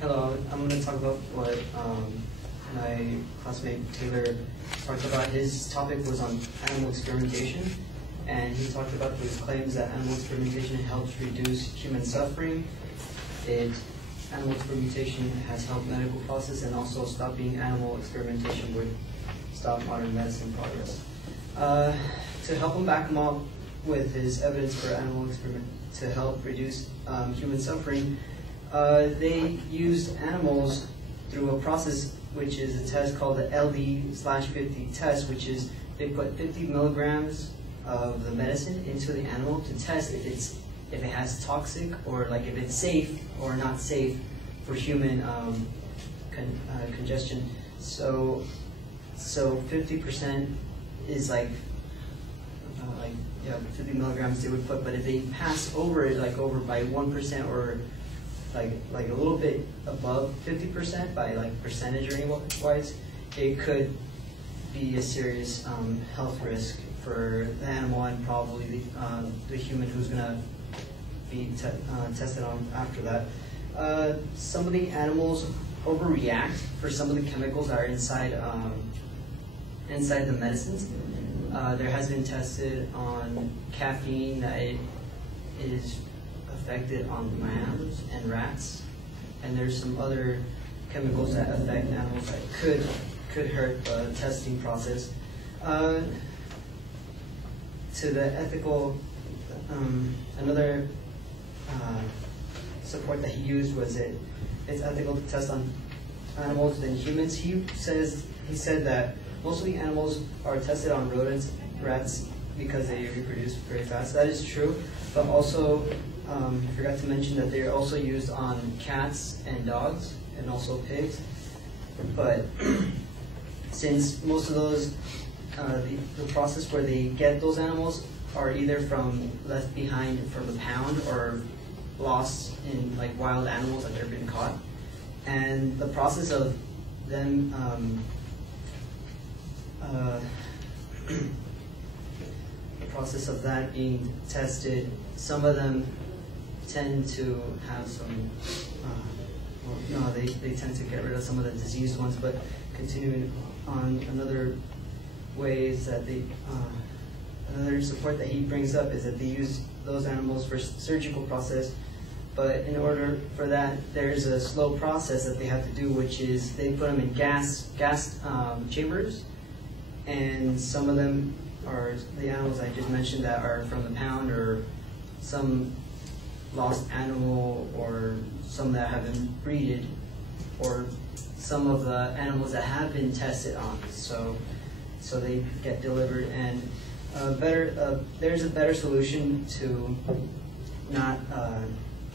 Hello, I'm going to talk about what my classmate Taylor talked about. His topic was on animal experimentation, and he talked about his claims that animal experimentation helps reduce human suffering. Animal experimentation has helped medical process, and also stopping animal experimentation would stop modern medicine progress. To help him back him up with his evidence for animal experiment to help reduce human suffering, they used animals through a process which is a test called the LD/50 test, which is they put 50 milligrams of the medicine into the animal to test if it has toxic, or like if it's safe or not safe for human congestion. So 50% is like 50 milligrams they would put, but if they pass over it, like over by 1% or like a little bit above 50% by like percentage or wise, it could be a serious health risk for the animal and probably the human who's going to be tested on after that. Some of the animals overreact for some of the chemicals that are inside the medicines. There has been tested on caffeine that it is affected on lambs and rats, and there's some other chemicals that affect animals that could hurt the testing process. To the ethical, another support that he used was it's ethical to test on animals than humans. He said that most of the animals are tested on rodents, rats, because they reproduce very fast. That is true, but also I forgot to mention that they're also used on cats and dogs and also pigs. But since most of those, the process where they get those animals are either left behind from the pound or lost in like wild animals that they've been caught, and the process of them the process of that being tested, some of them tend to have some, they tend to get rid of some of the diseased ones, but continuing on another ways that another support that he brings up is that they use those animals for surgical process, but in order for that, there's a slow process that they have to do, which is they put them in gas chambers, and some of them are the animals I just mentioned that are from the pound, or some lost animal, or some that have been breeded, or some of the animals that have been tested on. So they get delivered, and there's a better solution to not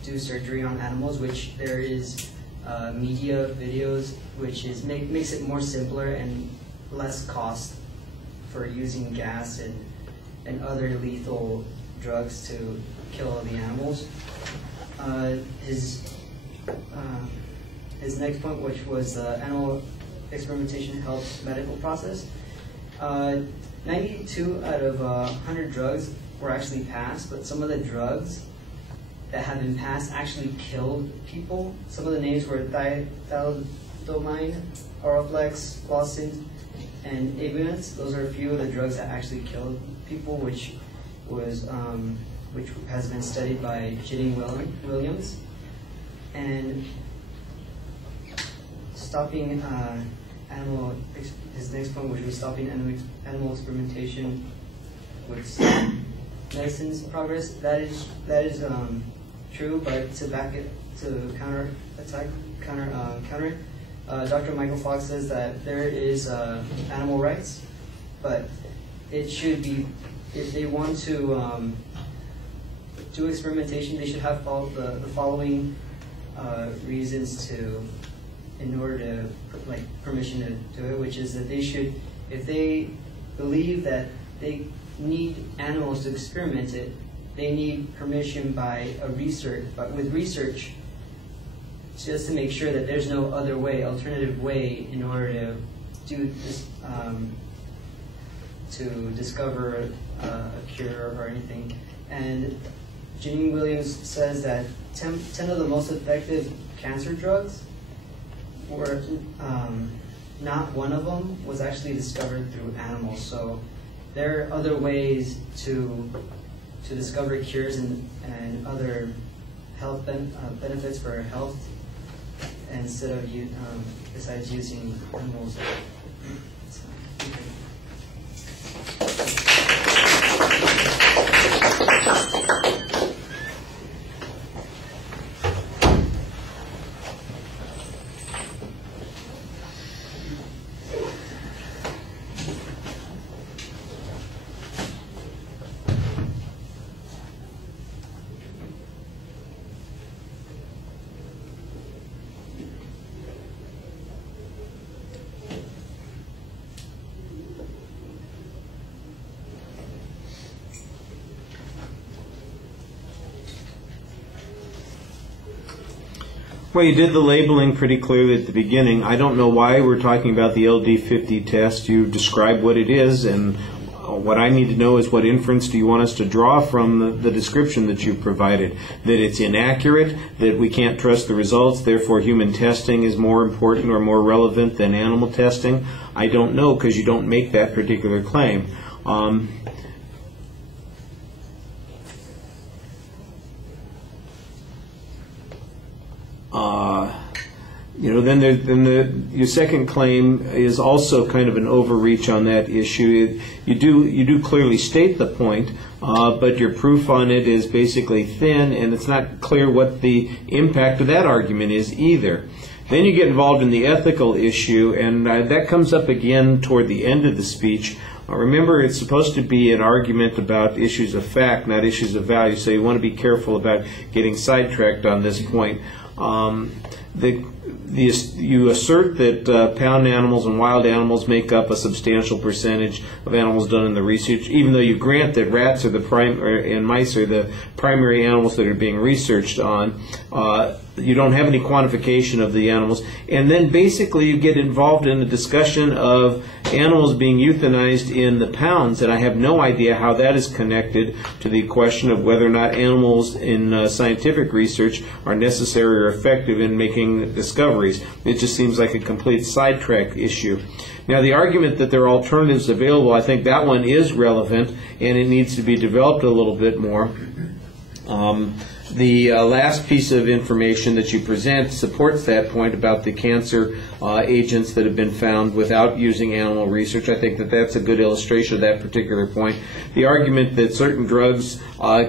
do surgery on animals, which there is media videos, which makes it more simpler and less cost for using gas and other lethal drugs to kill the animals. His next point, which was animal experimentation helps medical process. 92 out of 100 drugs were actually passed, but some of the drugs that have been passed actually killed people. Some of the names were thalidomide, Oroflex, Lawson, and Ibunets. Those are a few of the drugs that actually killed people, which has been studied by Ginny Williams. And stopping his next point, which was stopping animal experimentation with medicine's progress. That is true, but to counter it, Dr. Michael Fox says that there is animal rights, but it should be, if they want to do experimentation, they should have the following reasons in order to permission to do it, which is that they should, if they believe that they need animals to experiment it, they need permission with research, just to make sure that there's no other alternative way in order to do this, to discover a cure or anything. And Ginny Williams says that 10 of the most effective cancer drugs were not one of them was actually discovered through animals. So there are other ways to discover cures and other health benefits for health instead of besides using animals. Well, you did the labeling pretty clearly at the beginning. I don't know why we're talking about the LD50 test. You describe what it is, and what I need to know is what inference do you want us to draw from the description that you provided? That it's inaccurate, that we can't trust the results, therefore human testing is more important or more relevant than animal testing? I don't know, because you don't make that particular claim. Your second claim is also kind of an overreach on that issue. You do clearly state the point, but your proof on it is basically thin, and it's not clear what the impact of that argument is either. Then you get involved in the ethical issue, and that comes up again toward the end of the speech. Remember, it's supposed to be an argument about issues of fact, not issues of value, so you want to be careful about getting sidetracked on this point. You assert that pound animals and wild animals make up a substantial percentage of animals done in the research, even though you grant that rats are and mice are the primary animals that are being researched on. You don't have any quantification of the animals. And then basically you get involved in a discussion of animals being euthanized in the pounds, and I have no idea how that is connected to the question of whether or not animals in scientific research are necessary or effective in making discoveries. It just seems like a complete sidetrack issue. Now, the argument that there are alternatives available, I think that one is relevant, and it needs to be developed a little bit more. The last piece of information that you present supports that point about the cancer agents that have been found without using animal research. I think that that's a good illustration of that particular point. The argument that certain drugs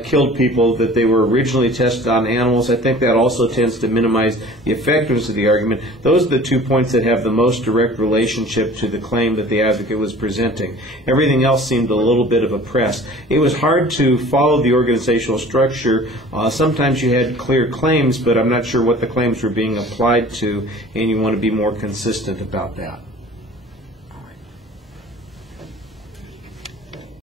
killed people that they were originally tested on animals, I think that also tends to minimize the effectiveness of the argument. Those are the 2 points that have the most direct relationship to the claim that the advocate was presenting. Everything else seemed a little bit of a press. It was hard to follow the organizational structure. Sometimes you had clear claims, but I'm not sure what the claims were being applied to, and you want to be more consistent about that.